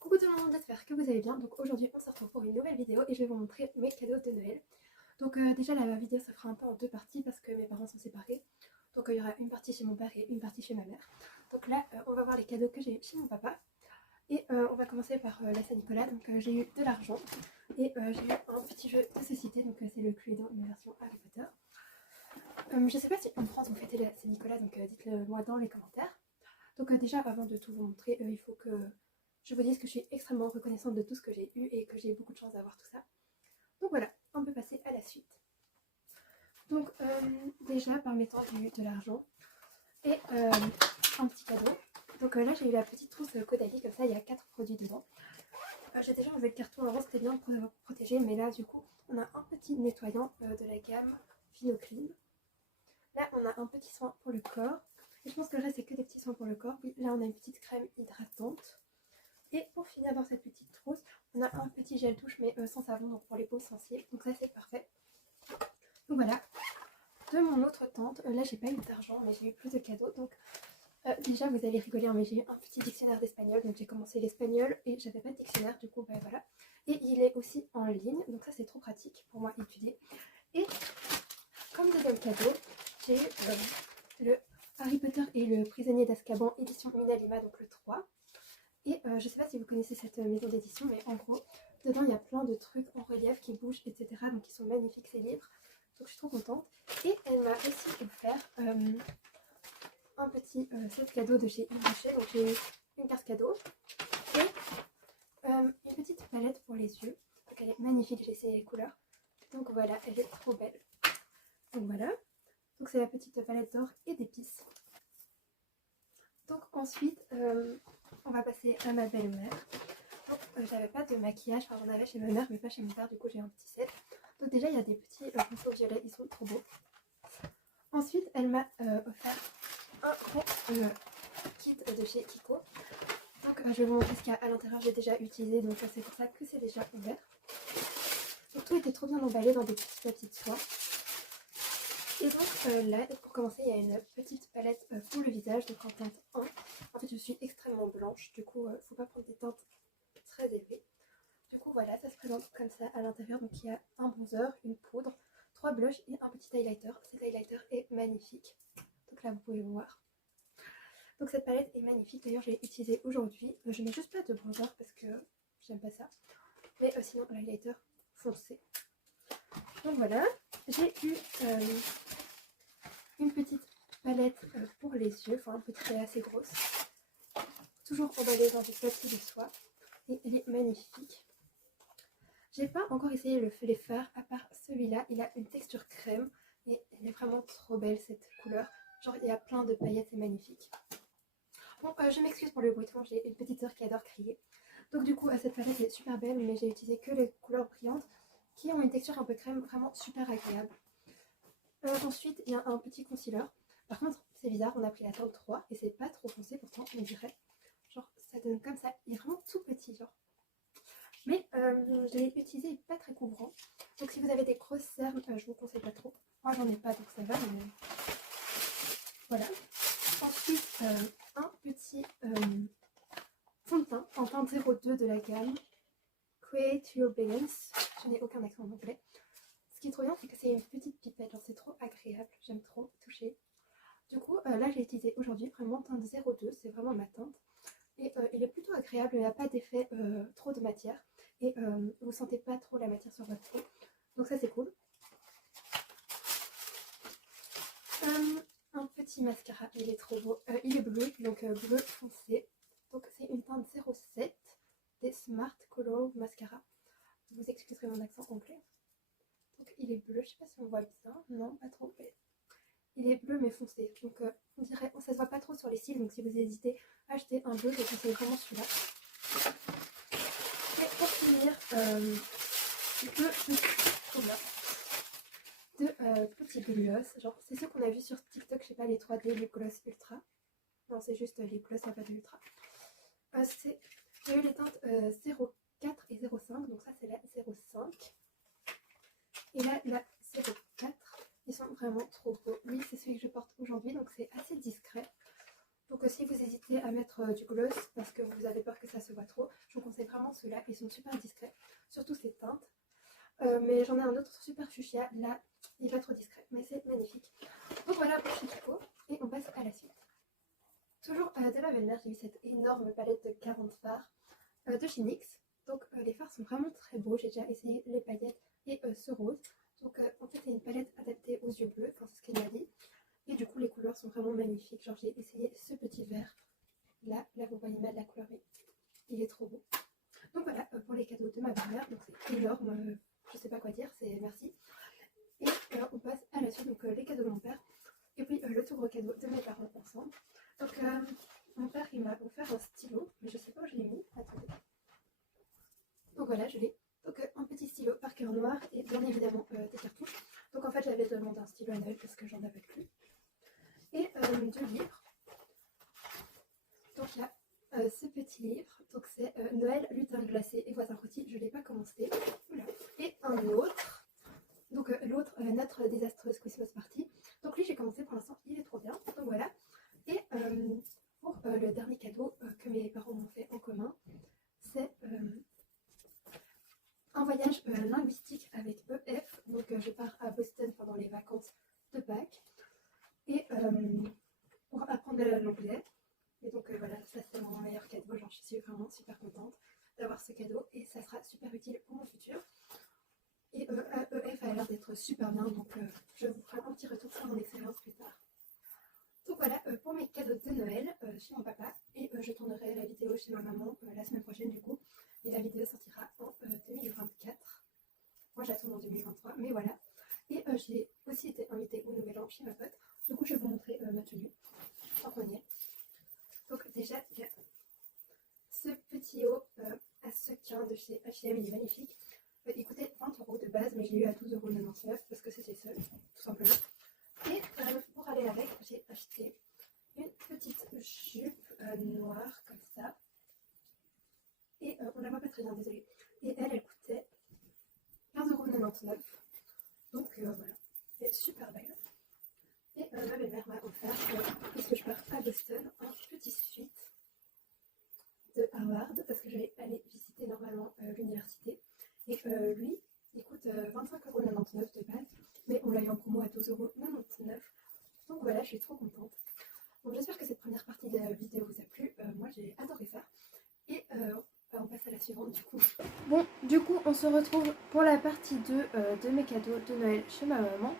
Coucou tout le monde, j'espère que vous allez bien. Donc aujourd'hui on se retrouve pour une nouvelle vidéo et je vais vous montrer mes cadeaux de Noël. Donc déjà la vidéo se fera un peu en deux parties parce que mes parents sont séparés. Donc il y aura une partie chez mon père et une partie chez ma mère. Donc là on va voir les cadeaux que j'ai eu chez mon papa. Et on va commencer par la Saint-Nicolas. Donc j'ai eu de l'argent et j'ai eu un petit jeu de société. Donc c'est le Cluedo, une version Harry Potter. Je sais pas si en France vous fêtez la Saint-Nicolas, donc dites-le moi dans les commentaires. Donc déjà avant de tout vous montrer, il faut que je vous dise que je suis extrêmement reconnaissante de tout ce que j'ai eu et que j'ai beaucoup de chance d'avoir tout ça. Donc voilà, on peut passer à la suite. Donc déjà permettant de l'argent et un petit cadeau. Donc là j'ai eu la petite trousse Caudalie, comme ça il y a 4 produits dedans. J'ai déjà enlevé le carton avant, c'était bien protégé, mais là du coup on a un petit nettoyant de la gamme Finoclean. Là on a un petit soin pour le corps. Et je pense que là c'est que des petits soins pour le corps. Oui, là on a une petite crème hydratante. Et pour finir dans cette petite trousse, on a un petit gel douche mais sans savon, donc pour les peaux sensibles. Donc ça c'est parfait. Donc voilà. De mon autre tante, là j'ai pas eu d'argent mais j'ai eu plus de cadeaux. Donc déjà vous allez rigoler, hein, mais j'ai eu un petit dictionnaire d'espagnol. Donc j'ai commencé l'espagnol et j'avais pas de dictionnaire, du coup bah voilà. Et il est aussi en ligne, donc ça c'est trop pratique pour moi étudier. Et comme deuxième cadeau, j'ai eu le Harry Potter et le prisonnier d'Azkaban édition Minalima, donc le 3. Et je sais pas si vous connaissez cette maison d'édition, mais en gros, dedans il y a plein de trucs en relief qui bougent, etc. Donc ils sont magnifiques ces livres. Donc je suis trop contente. Et elle m'a aussi offert un petit set cadeau de chez Yves Rocher. Donc j'ai une carte cadeau et une petite palette pour les yeux. Donc elle est magnifique, j'ai essayé les couleurs. Donc voilà, elle est trop belle. Donc voilà. Donc c'est la petite palette d'or et d'épices. Donc ensuite, on va passer à ma belle-mère. J'avais pas de maquillage, enfin j'en avais chez ma mère mais pas chez mon père, du coup j'ai un petit set. Donc déjà il y a des petits pinceaux violets, ils sont trop beaux. Ensuite elle m'a offert un gros kit de chez Kiko. Donc je vais vous montrer ce qu'il y a à l'intérieur, j'ai déjà utilisé, donc c'est pour ça que c'est déjà ouvert. Donc tout était trop bien emballé dans des petits papiers de soie. Et donc là, pour commencer, il y a une petite palette pour le visage, donc en teinte 1. En fait, je suis extrêmement blanche, du coup, faut pas prendre des teintes très élevées. Du coup, voilà, ça se présente comme ça à l'intérieur. Donc il y a un bronzer, une poudre, 3 blushs et un petit highlighter. Cet highlighter est magnifique. Donc là, vous pouvez voir. Donc cette palette est magnifique. D'ailleurs, je l'ai utilisée aujourd'hui. Je mets juste pas de bronzer parce que j'aime pas ça. Mais sinon, l'highlighter foncé. Donc voilà, j'ai eu une petite palette pour les yeux, enfin une petite, elle est assez grosse, toujours emballée dans du papier de soie et elle est magnifique. J'ai pas encore essayé les fards à part celui-là, il a une texture crème et elle est vraiment trop belle cette couleur, genre il y a plein de paillettes, c'est magnifique. Bon, je m'excuse pour le bruitement, j'ai une petite sœur qui adore crier. Donc du coup cette palette est super belle mais j'ai utilisé que les couleurs brillantes qui ont une texture un peu crème, vraiment super agréable. Ensuite, il y a un petit concealer. Par contre, c'est bizarre, on a pris la teinte 3 et c'est pas trop foncé pourtant, on dirait. Genre, ça donne comme ça. Il est vraiment tout petit, genre. Mais je l'ai utilisé, pas très couvrant. Donc si vous avez des grosses cernes, je vous conseille pas trop. Moi, j'en ai pas, donc ça va, mais voilà. Ensuite, un petit fond de teint en teinte 02 de la gamme Create Your Balance. Je n'ai aucun accent en anglais. Ce qui est trop bien, c'est que c'est une petite pipette, genre c'est trop agréable, j'aime trop toucher. Du coup, là j'ai utilisé aujourd'hui vraiment teinte 02, c'est vraiment ma teinte. Et il est plutôt agréable, il n'y a pas d'effet trop de matière. Et vous sentez pas trop la matière sur votre peau. Donc ça c'est cool. Un petit mascara, il est trop beau. Il est bleu, donc bleu foncé. Donc c'est une teinte 07 des Smart Color Mascara. Vous excuserez mon accent anglais. Donc il est bleu, je sais pas si on voit bien, non pas trop, mais il est bleu mais foncé, donc on dirait, ça se voit pas trop sur les cils, donc si vous hésitez à acheter un bleu, je conseille vraiment celui-là. Et pour finir, de petits gloss, genre c'est ceux qu'on a vu sur TikTok, je sais pas, les 3D, les gloss ultra, non c'est juste les gloss, il n'y a pas de ultra. J'ai eu les teintes 04 et 05, donc ça c'est la 05. Et là, la 04, ils sont vraiment trop beaux. Lui, c'est celui que je porte aujourd'hui, donc c'est du gloss parce que vous avez peur que ça se voit trop. Je vous conseille vraiment ceux-là, ils sont super discrets, surtout ces teintes. Mais j'en ai un autre super fuchsia, là il est pas trop discret, mais c'est magnifique. Donc voilà pour chez Kiko, et on passe à la suite. Toujours de ma belle-mère, j'ai eu cette énorme palette de 40 fards de chez NYX. Donc les fards sont vraiment très beaux, j'ai déjà essayé les paillettes et ce rose. Donc en fait c'est une palette adaptée aux yeux bleus, enfin c'est ce qu'elle m'a dit. Et du coup les couleurs sont vraiment magnifiques, genre j'ai essayé ce petit vert. Là vous voyez mal la couleur, mais il est trop beau. Donc voilà pour les cadeaux de ma belle-mère, donc c'est énorme, je sais pas quoi dire, c'est merci. Et on passe à la suite, donc les cadeaux de mon père. Et puis le tout gros cadeau de mes parents ensemble. Donc mon père il m'a offert un stylo, mais je sais pas où je l'ai mis, attendez. Donc voilà, je l'ai. Donc un petit stylo Parker noir et bien évidemment des cartouches. Donc en fait j'avais demandé un stylo à Noël parce que j'en avais plus. Et 2 livres. Donc il y a ce petit livre, donc c'est Noël, lutin glacé et voisin rôti, je ne l'ai pas commencé. Voilà. Et un autre, donc l'autre, notre désastreuse Christmas Party. Donc lui j'ai commencé pour l'instant, il est trop bien, donc voilà. Et pour le dernier cadeau que mes parents m'ont fait en commun, c'est un voyage linguistique avec EF. Donc je pars à Boston pendant les vacances de Pâques. Et pour apprendre l'anglais. Et donc voilà, ça c'est mon meilleur cadeau, genre je suis vraiment super contente d'avoir ce cadeau et ça sera super utile pour mon futur. Et EF a l'air d'être super bien, donc je vous ferai un petit retour sur mon expérience plus tard. Donc voilà pour mes cadeaux de Noël chez mon papa, et je tournerai la vidéo chez ma maman la semaine prochaine du coup, et la vidéo sortira en 2024. Moi j'attends en 2023, mais voilà. Et j'ai aussi été invitée au Nouvel An chez ma pote, du coup je vais vous montrer ma tenue en premier. Donc déjà, il y a ce petit haut à sequin de chez H&M, il est magnifique. Il coûtait 20 € de base, mais je l'ai eu à 12,99 € parce que c'était seul, tout simplement. Et pour aller avec, j'ai acheté une petite jupe noire comme ça. Et on la voit pas très bien, désolée. Et elle coûtait 15,99 €. Donc voilà, elle est super belle. Et ma belle-mère m'a offert, puisque je pars à Boston, un petit suite de Harvard, parce que je vais aller visiter normalement l'université. Et lui, il coûte 25,99 € de base, mais on l'a eu en promo à 12,99 €. Donc voilà, je suis trop contente. Donc j'espère que cette première partie de la vidéo vous a plu. Moi j'ai adoré ça. Et on passe à la suivante du coup. Bon, du coup on se retrouve pour la partie 2 de mes cadeaux de Noël chez ma maman.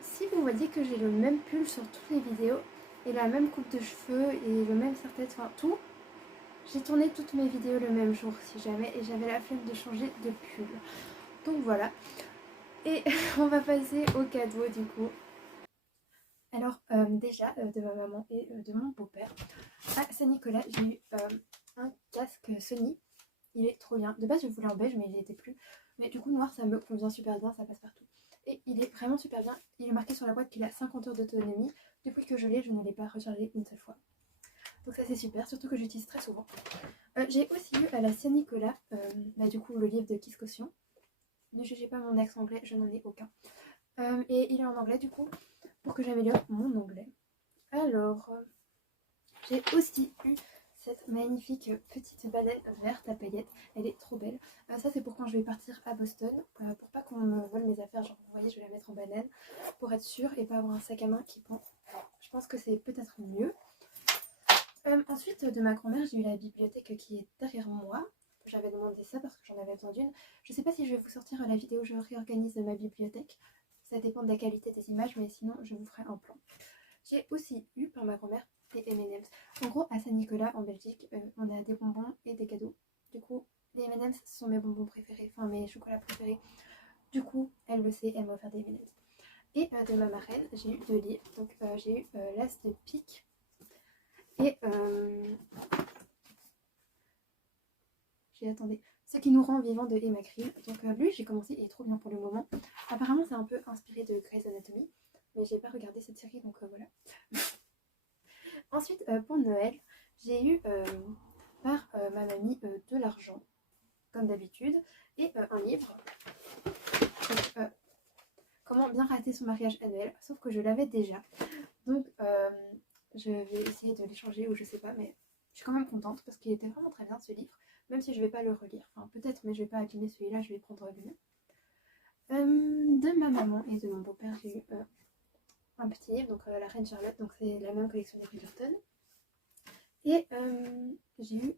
Si vous voyez que j'ai le même pull sur toutes les vidéos et la même coupe de cheveux et le même serre-tête, enfin tout, j'ai tourné toutes mes vidéos le même jour si jamais, et j'avais la flemme de changer de pull. Donc voilà. Et on va passer au cadeau du coup. Alors déjà de ma maman et de mon beau-père. À Saint-Nicolas, j'ai eu un casque Sony. Il est trop bien. De base je voulais en beige mais il n'y était plus. Mais du coup noir ça me convient super bien, ça passe partout. Et il est vraiment super bien. Il est marqué sur la boîte qu'il a 50 heures d'autonomie. Depuis que je l'ai, je ne l'ai pas rechargé une seule fois. Donc ça c'est super, surtout que j'utilise très souvent. J'ai aussi eu à la Saint-Nicolas, du coup le livre de Kiss Caution. Ne jugez pas mon accent anglais, je n'en ai aucun. Et il est en anglais du coup, pour que j'améliore mon anglais. Alors, j'ai aussi eu cette magnifique petite banane verte à paillettes. Elle est trop belle. Ça c'est pour quand je vais partir à Boston, pour pas qu'on me vole mes affaires. Genre vous voyez, je vais la mettre en banane pour être sûre et pas avoir un sac à main qui pend. Je pense que c'est peut-être mieux. Ensuite de ma grand-mère, j'ai eu la bibliothèque qui est derrière moi. J'avais demandé ça parce que j'en avais besoin d'une. Je sais pas si je vais vous sortir la vidéo où je réorganise ma bibliothèque. Ça dépend de la qualité des images, mais sinon je vous ferai un plan. J'ai aussi eu par ma grand-mère des M&M's. En gros, à Saint-Nicolas, en Belgique, on a des bonbons et des cadeaux. Du coup, les M&M's sont mes bonbons préférés, enfin mes chocolats préférés. Du coup, elle le sait, elle m'a offert des M&M's. Et de ma marraine, j'ai eu 2 livres. Donc j'ai eu l'As de pique et attendez, Ce qui nous rend vivants de Emma Creel. Donc lui, j'ai commencé, il est trop bien pour le moment. Apparemment, c'est un peu inspiré de Grey's Anatomy, mais j'ai pas regardé cette série, donc voilà. Ensuite, pour Noël, j'ai eu par ma mamie de l'argent, comme d'habitude, et un livre. Donc, comment bien rater son mariage annuel, sauf que je l'avais déjà. Donc je vais essayer de l'échanger ou je sais pas, mais je suis quand même contente parce qu'il était vraiment très bien ce livre, même si je vais pas le relire. Enfin, peut-être, mais je vais pas abîmer celui-là, je vais prendre le mien. De ma maman et de mon beau-père, j'ai eu un petit livre, donc La Reine Charlotte, donc c'est la même collection des Bridgerton. Et j'ai eu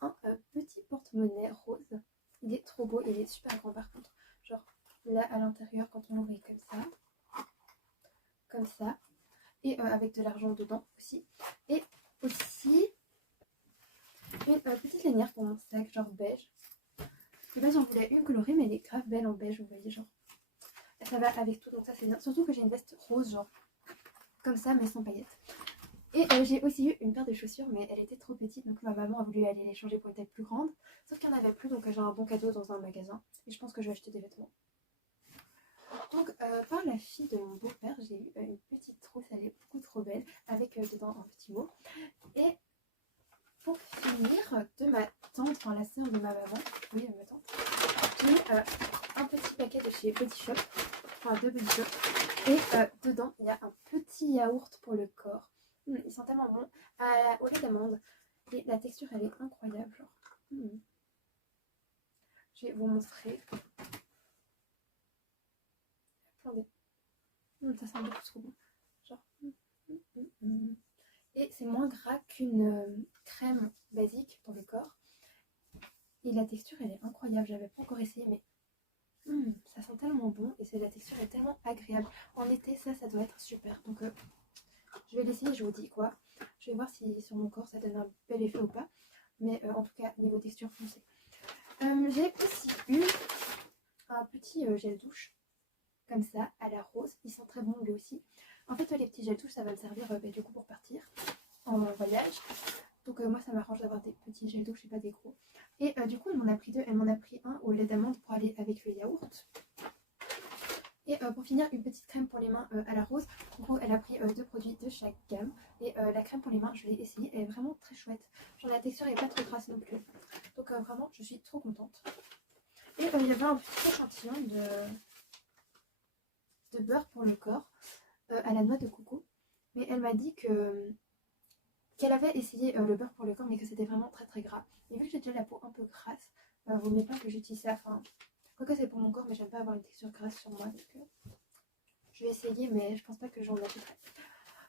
un petit porte-monnaie rose. Il est trop beau, il est super grand par contre. Genre là à l'intérieur, quand on l'ouvre comme ça, et avec de l'argent dedans aussi. Et aussi une petite lanière pour mon sac, genre beige. Je sais pas si j'en voulais une colorée, mais elle est grave belle en beige, vous voyez, genre. Et ça va avec tout, donc ça c'est bien. Surtout que j'ai une veste rose, genre comme ça, mais sans paillettes. Et j'ai aussi eu une paire de chaussures, mais elle était trop petite, donc ma maman a voulu aller les changer pour une taille plus grande. Sauf qu'il n'y en avait plus, donc j'ai un bon cadeau dans un magasin. Et je pense que je vais acheter des vêtements. Donc par la fille de mon beau-père, j'ai eu une petite trousse, elle est beaucoup trop belle, avec dedans un petit mot. Et pour finir, de ma tante, enfin la sœur de ma maman, oui ma tante, j'ai eu un petit paquet de chez Body Shop, enfin de Body Shop. Et dedans, il y a un petit yaourt pour le corps. Ils sont tellement bons. Au lait d'amande. Et la texture, elle est incroyable. Genre. Je vais vous montrer. Attendez. Ça sent beaucoup trop bon. Genre. Et c'est moins gras qu'une crème basique pour le corps. Et la texture, elle est incroyable. J'avais pas encore essayé, mais ça sent tellement bon. Et la texture est tellement agréable. En été, ça doit être super. Donc, je vais l'essayer, je vous dis quoi. Je vais voir si sur mon corps ça donne un bel effet ou pas. Mais en tout cas, niveau texture, foncé. J'ai aussi eu un petit gel douche, comme ça, à la rose. Ils sont très bons lui aussi. En fait, les petits gels douche, ça va me servir du coup pour partir en voyage. Donc moi, ça m'arrange d'avoir des petits gels douche et pas des gros. Et du coup, elle m'en a pris deux. Elle m'en a pris un au lait d'amande pour aller avec le yaourt. Et pour finir, une petite crème pour les mains à la rose. En gros, elle a pris deux produits de chaque gamme. Et la crème pour les mains, je l'ai essayée. Elle est vraiment très chouette. Genre la texture n'est pas trop grasse non plus. Donc vraiment, je suis trop contente. Et il y avait un petit échantillon de beurre pour le corps à la noix de coco. Mais elle m'a dit qu'elle avait essayé le beurre pour le corps, mais que c'était vraiment très très gras. Et vu que j'ai déjà la peau un peu grasse, vaut mieux pas que j'utilise ça. Enfin, quoique c'est pour mon corps, mais j'aime pas avoir une texture grasse sur moi. Donc je vais essayer, mais je pense pas que j'en achèterai.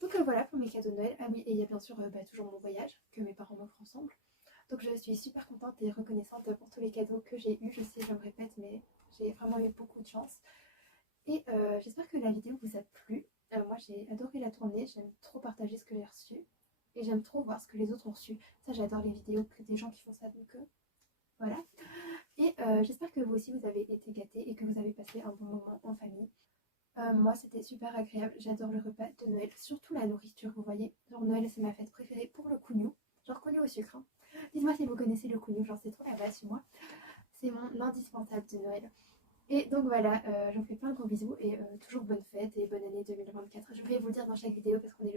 Donc voilà pour mes cadeaux de Noël. Ah oui, et il y a bien sûr toujours mon voyage que mes parents m'offrent ensemble. Donc je suis super contente et reconnaissante pour tous les cadeaux que j'ai eus. Je sais, je me répète, mais j'ai vraiment eu beaucoup de chance. Et j'espère que la vidéo vous a plu. Moi j'ai adoré la tourner, j'aime trop partager ce que j'ai reçu. Et j'aime trop voir ce que les autres ont reçu. Ça, j'adore les vidéos des gens qui font ça, donc voilà. Et j'espère que vous aussi vous avez été gâtés et que vous avez passé un bon moment en famille. Moi c'était super agréable, j'adore le repas de Noël, surtout la nourriture, vous voyez. Genre Noël c'est ma fête préférée pour le cougnou, genre cougnou au sucre. Hein. Dites-moi si vous connaissez le cougnou, genre c'est trop la base chez moi. C'est mon indispensable de Noël. Et donc voilà, je vous fais plein de gros bisous et toujours bonne fête et bonne année 2024. Je vais vous le dire dans chaque vidéo parce qu'on est